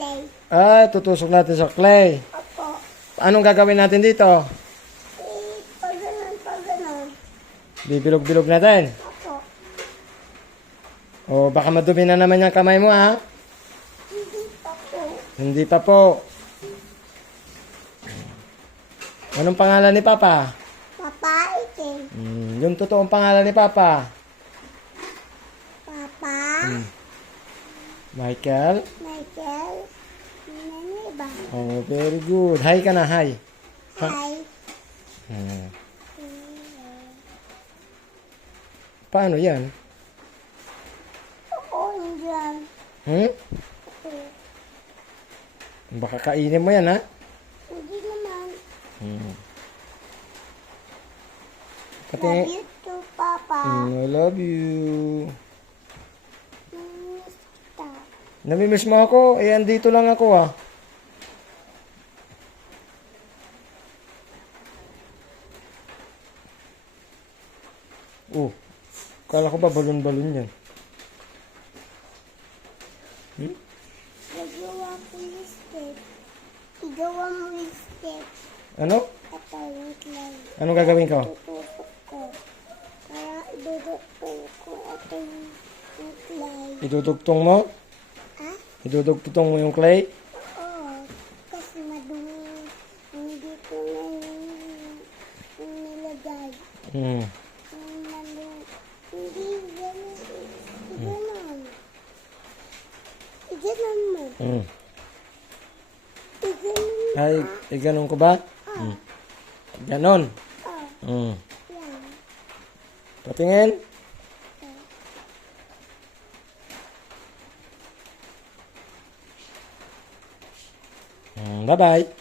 clay. Tutusok natin sa clay. Opo. Anong gagawin natin dito? Pag ganun. Bibilog-bilog natin. Opo. O, baka madumi na naman yung kamay mo, ha? Hindi pa po. Hindi pa po. Anong pangalan ni Papa? Papaitin. Yung totoong pangalan ni Papa. Papa. Michael. Michael. Naniba. Oh, very good. Hi ka na, hi. Hi. Paano yan? Oo, dyan. Baka kainin mo yan, ha? Hindi naman. Pati, Love you too, Papa. I love you. Miss kita. Namimiss mo ako? Andito lang ako, ha? Oh, kala ko ba balon-balon yan? Gagawa ko yung step. Igawa mo yung step. Ano? Ito yung clay. Anong gagawin ko? Tutusok ko. Kaya idudugtong ko. Ito yung clay. Idudugtong mo? Ha? Idudugtong mo yung clay? Oo. Kasi madumi. Hindi ko na yung nilagay. Hmm. Hindi ganun. Ganun. Ganun mo. Ganun. Ay, ganun ko ba? Ganon. Yan. Patingin. Bye-bye.